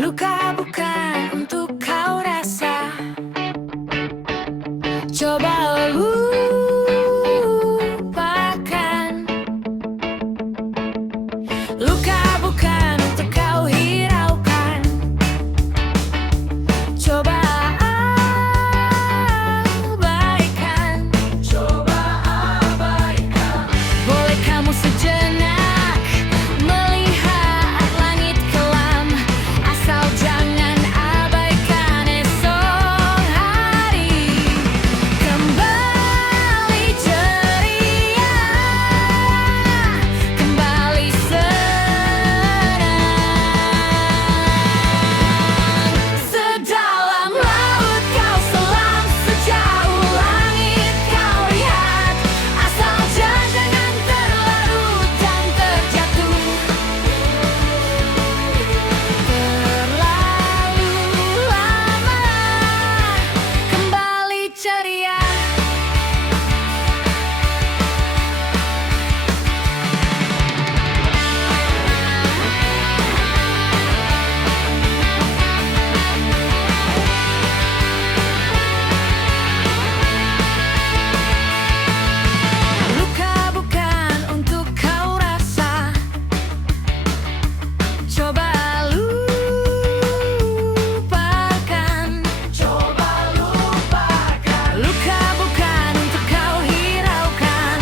Luka bukan untuk kau rasa. Coba lupakan. Luka bukan untuk kau hiraukan. Coba abaikan. Coba abaikan. Boleh kamu sejenak melihat langit kelam, asal jangan abaikan esok hari. Kembali ceria, kembali senang. Sedalam laut kau selam, sejauh langit kau lihat, asal jangan terlarut dan terjatuh terlalu lama. Kembali ceria. Luka bukan untuk kau rasa. Coba lupakan. Coba lupakan. Luka bukan untuk kau hiraukan.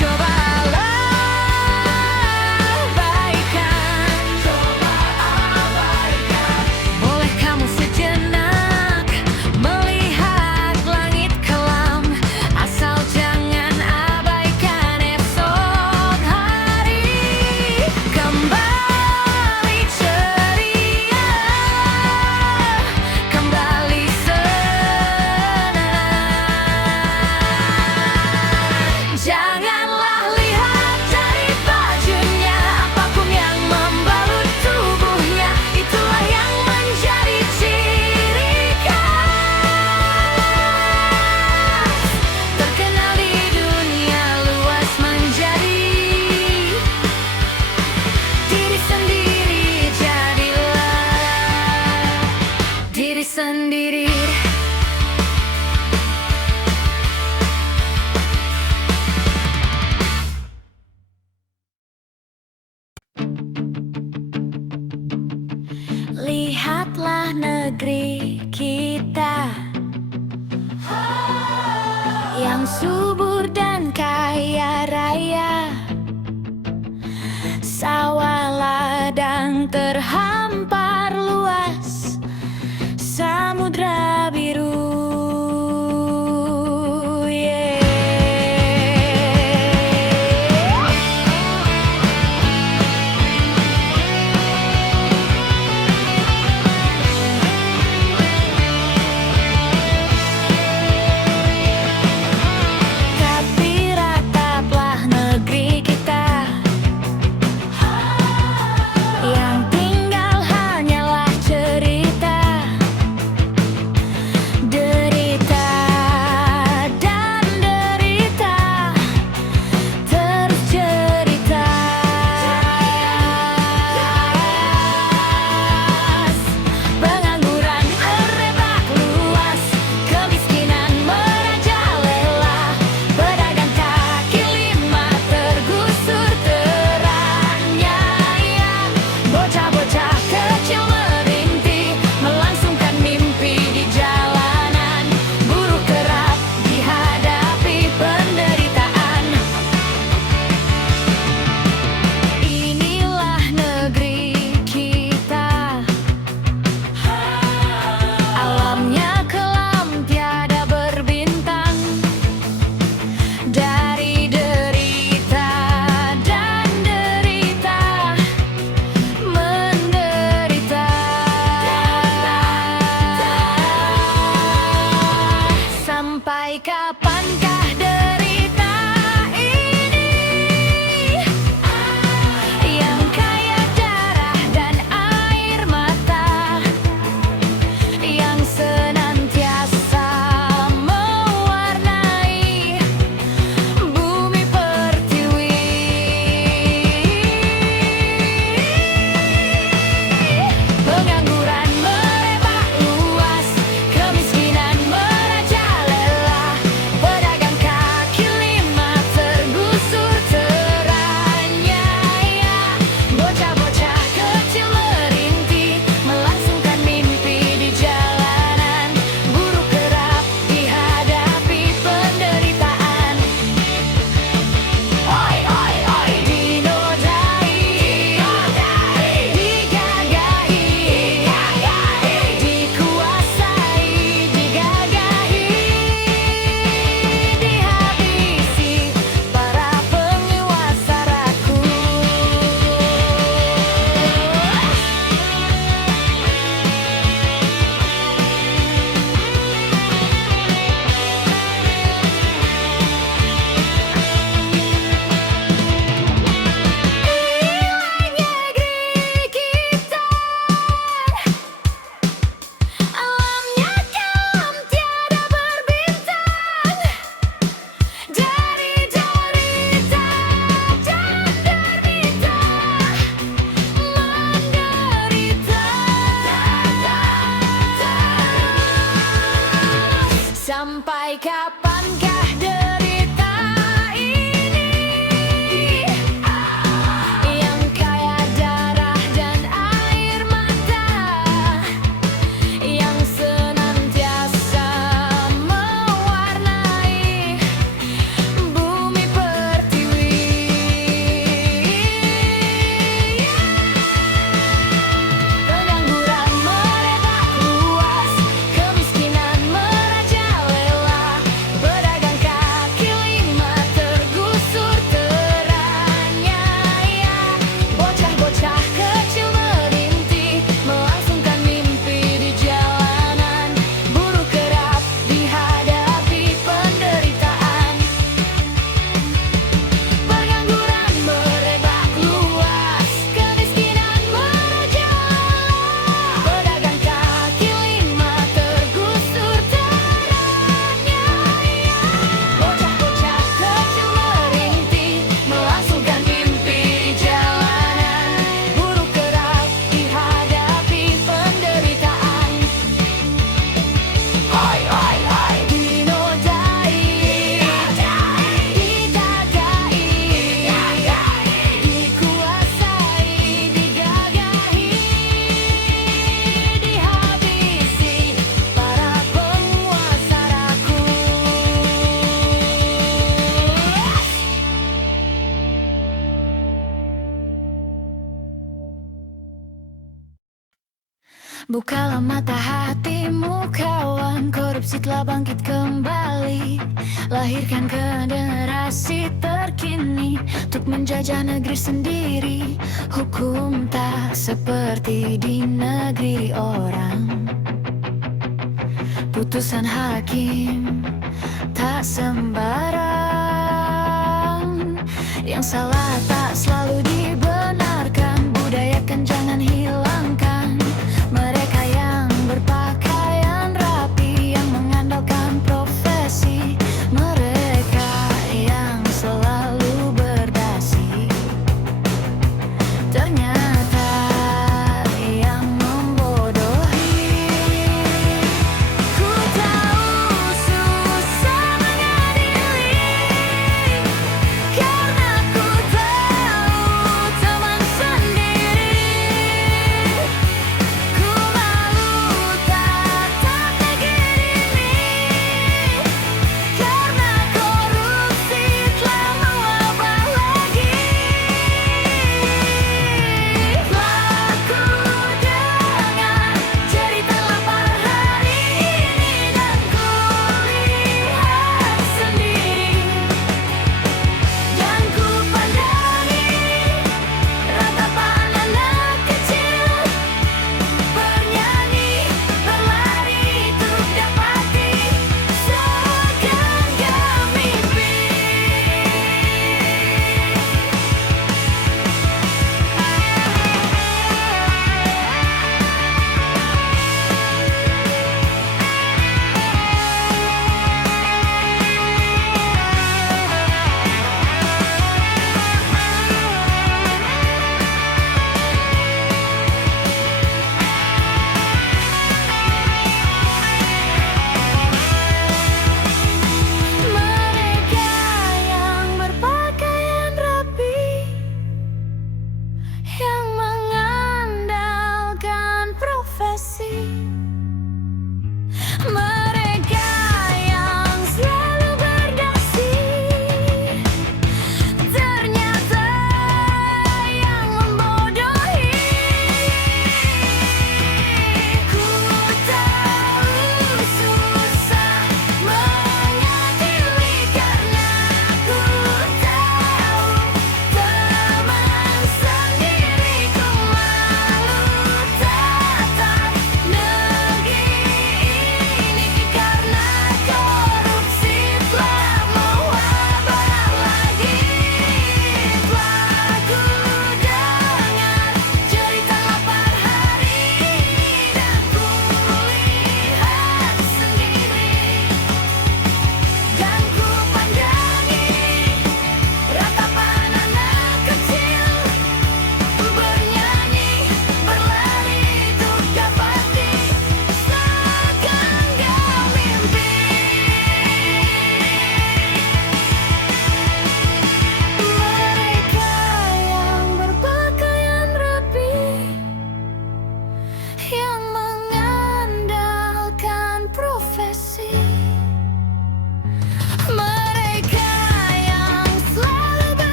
Coba abaikan. Coba abaikan. Boleh kamu sejenak melihat langit kelam, asal jangan abaikan esok hari. Kembali ceria, kembali senang. Janganlah lihat dari bajunya, apapun yang membalut tubuhnya, itulah yang menjadi ciri khas. Terkenal di dunia luas menjadi diri sendiri, jadilah diri sendiri. Lihatlah negeri kita yang subur dan kaya raya, sawah ladang terhampar luas, samudra biru. Bukalah mata hatimu kawan, korupsi telah bangkit kembali. Lahirkan generasi terkini untuk menjajah negeri sendiri. Hukum tak seperti di negeri orang. Putusan hakim tak sembarang. Yang salah tak selalu dibenarkan. Budayakan jangan hilangkan. Mereka yang berpakaian rapi, yang mengandalkan profesi, mereka yang selalu berdasi, ternyata yang membodohi. Ku tahu susah mengadili, karena ku telah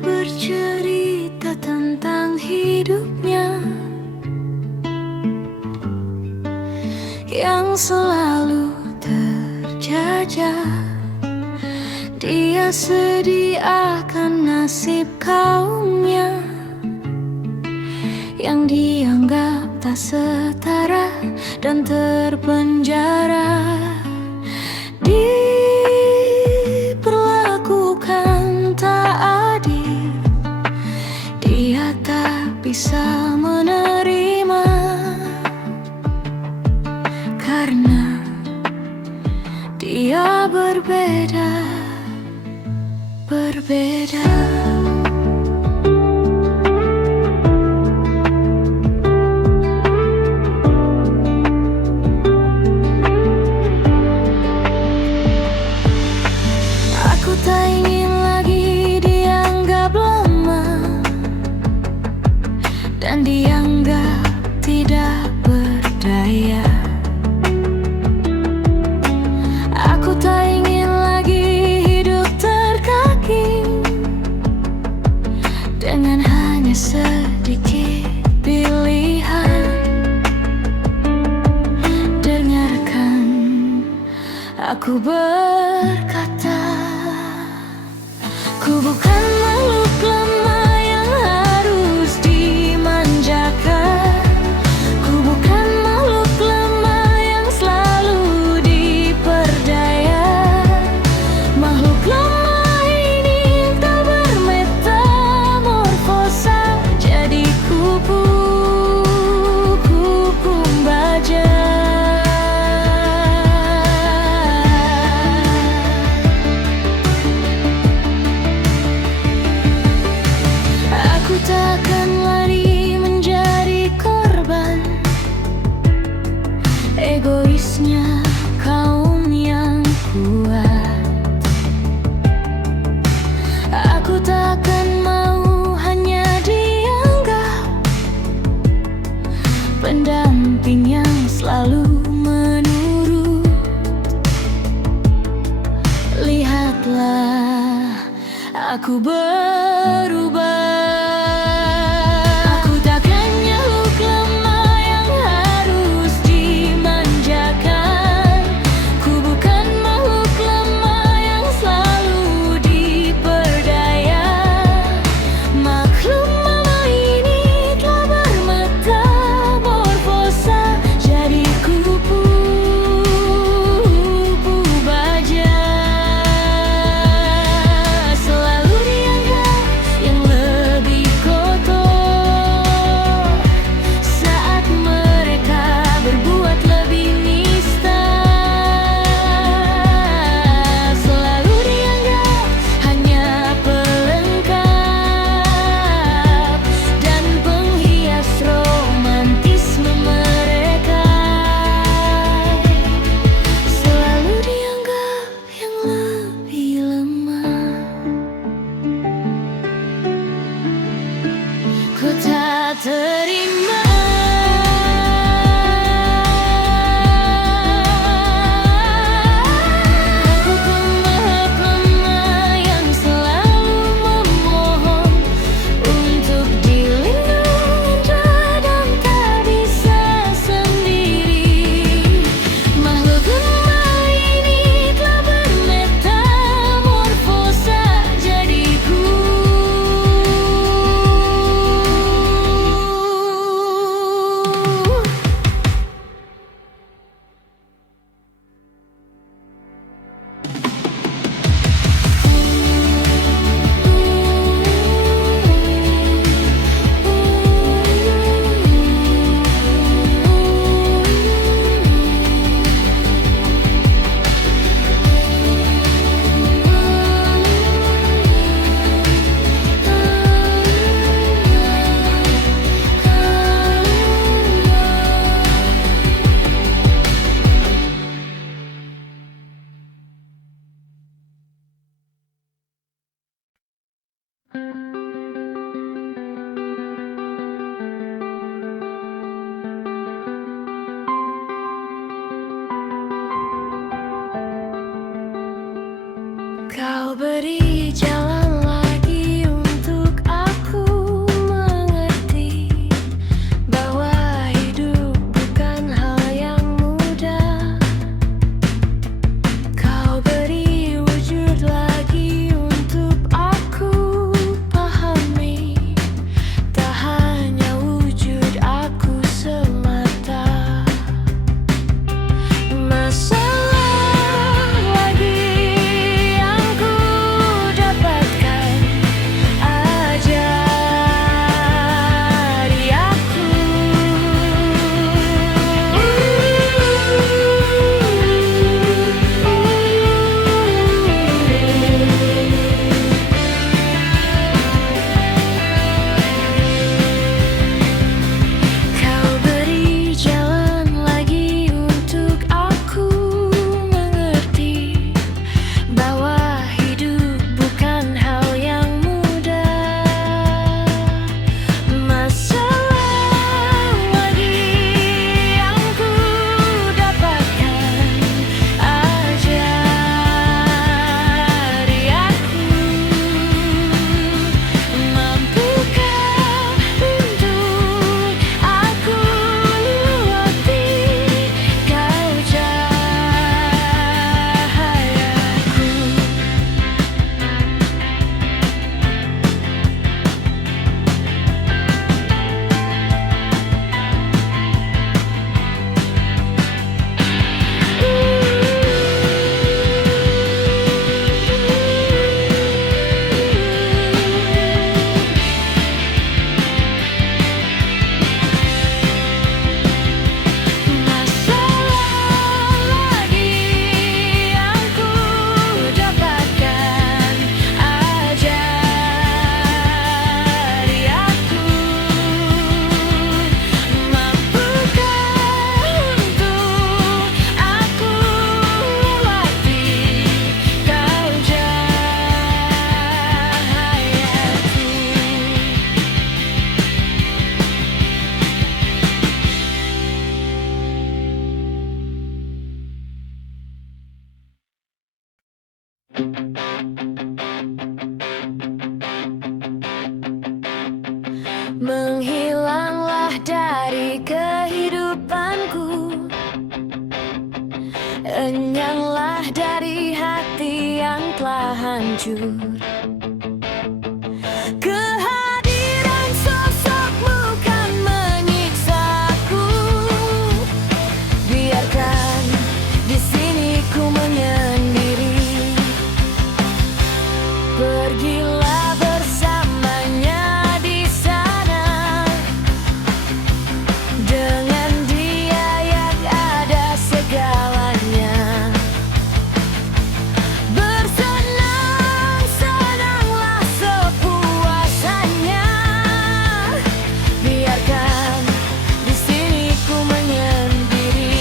bercerita tentang hidupnya yang selalu terjajah. Dia sedih akan nasib kaumnya yang dianggap tak setara dan terpenjara. Diperlakukan tak adil, dia tak bisa menerima karena dia berbeda. Aku tak ingin lagi dianggap lemah dan dianggap tidak berdaya. Aku tak ingin lagi hidup terkaki dengan hanya sedikit pilihan. Dengarkan aku berkata, ku bukan makhluk lemah yang harus dimanjakan. Ku bukan makhluk lemah yang selalu diperdaya. Makhluk lemah ini tak bermetamorfosa jadi kupu-kupu baja. Aku takkan lari menjadi korban egoisnya kaum yang kuat. Aku takkan mau hanya dianggap pendamping yang selalu menurut. Lihatlah, aku berubah. Aku takkan makhluk lemah yang harus dimanjakan. Ku bukan makhluk lemah yang selalu diperdaya. Makhluk lemah ini telah bermetamorfosa jadi kupu-kupu baja. Selalu dianggap yang lebih kotor saat mereka berbuat lebih nista. Selalu dianggap hanya pelengkap dan penghias romantisme mereka. Selalu dianggap yang lebih lemah. Ku tak terima. Aku lemah yang selalu memohon untuk dilindungi dan tak bisa sendiri. Makhluk lemah ini telah bermetamorfosa jadi kupu-kupu Menghilanglah dari kehidupanku, enyanglah dari hati yang telah hancur. Kehadiran sosokmu kan menyiksaku. Biarkan di sini ku menyendiri. Pergilah bersamanya di sana. Dengan dia yang ada segalanya. Bersenang-senanglah sepuasnya. Biarkan di sini ku menyendiri.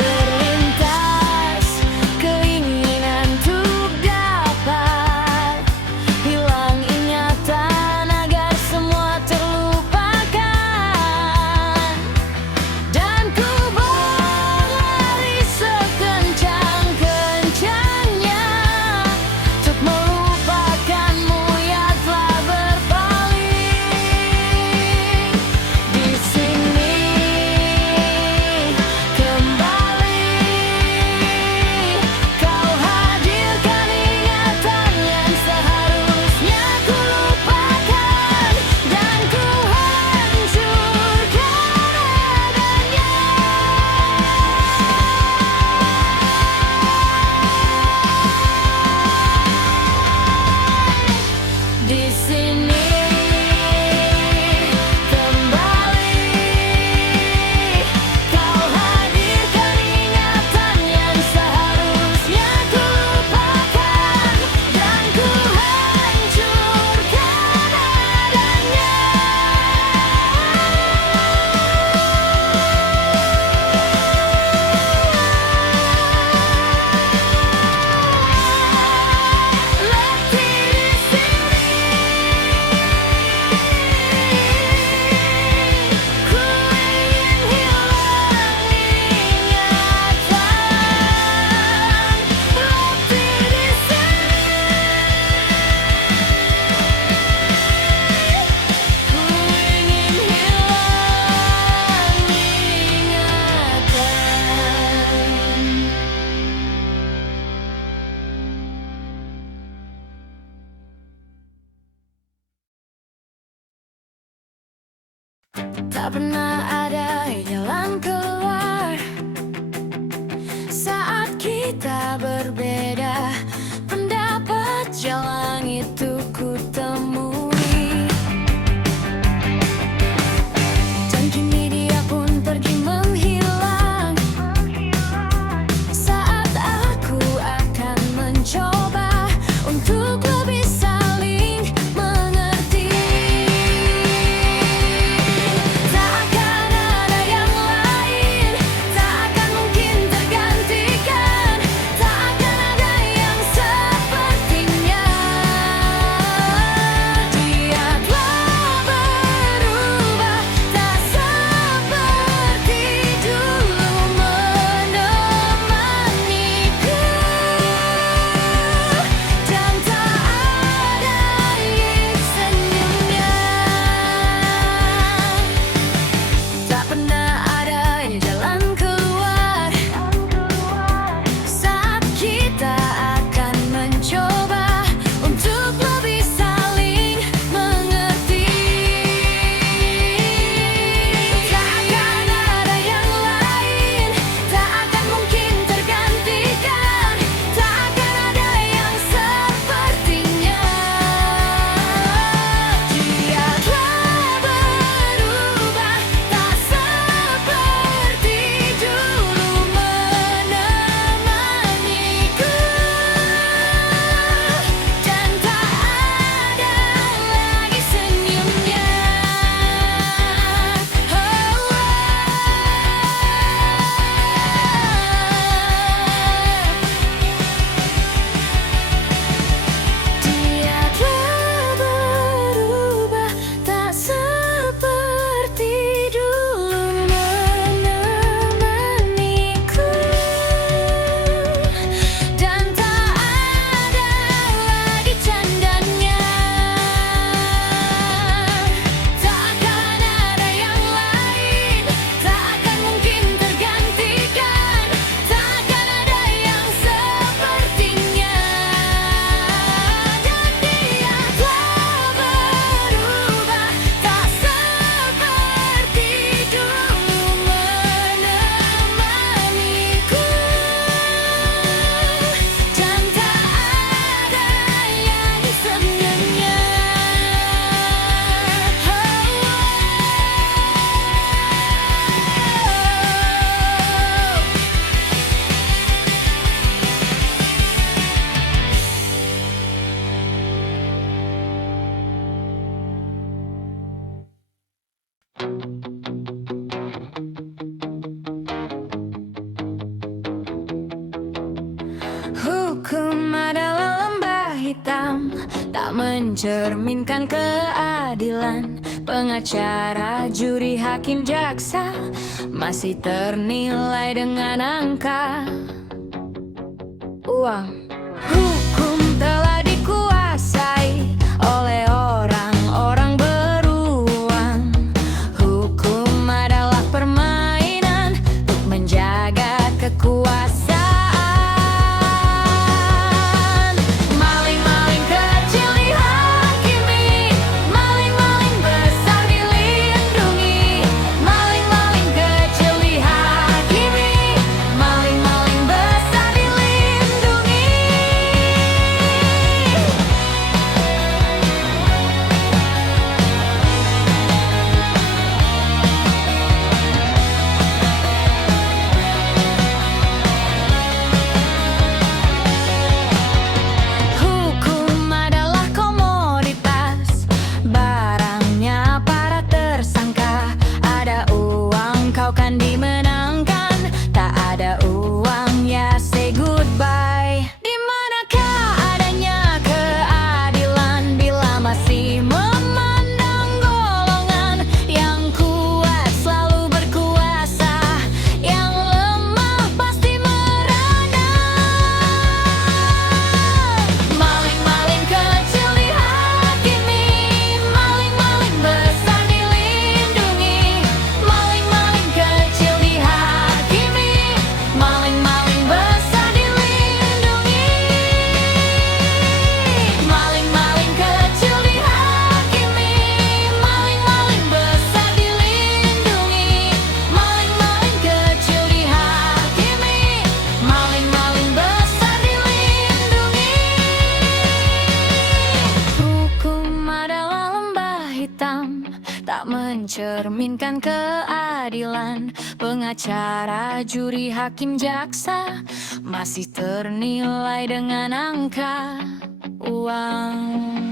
Terlintas keinginan untuk dapat hilang ingatan agar semua terlupakan. Dan ku berlari sekencang-kencangnya untuk melupakanmu yang telah berpaling. Di sini kembali kau hadirkan ingatan yang seharusnya ku lupakan. Dan ku hancurkan adanya. Di sini kembali kau hadirkan ingatan yang seharusnya ku lupakan. Dan ku hancurkan adanya. Letih di sini ku ingin hilang ingatan. Letih di sini ku ingin hilang ingatan. Tak pernah ada jalan keluar saat kita berbeda. Pendapat jalan itu ku temui. Dan kini dia pun pergi menghilang. Saat aku akan mencoba untuk lebih saling mengerti. Tak akan ada yang Hukum adalah lembah hitam, tak mencerminkan keadilan. Pengacara, juri, hakim, jaksa masih ternilai dengan angka uang. Hukum telah dikuasai oleh orang-orang beruang. Hukum adalah permainan untuk menjaga kekuasaan. Maling-maling kecil dihakimi, maling-maling besar dilindungi. Maling-maling kecil dihakimi, maling-maling besar dilindungi. Hukum adalah komoditas, barangnya para tersangka. Ada uang kau kan dimenangkan, tak ada uang ya say goodbye. Di manakah adanya keadilan bila masih memandang golongan yang kuat selalu berkuasa, yang lemah pasti merana. Maling-maling kecil dihakimi, maling-maling besar dilindungi. Maling-maling kecil dihakimi, maling-maling besar dilindungi. Maling-maling kecil dihakimi, maling-maling besar dilindungi. Maling-maling kecil dihakimi, maling-maling besar dilindungi. Hukum adalah lembah hitam, tak mencerminkan keadilan. Pengacara, juri, hakim, jaksa masih ternilai dengan angka uang.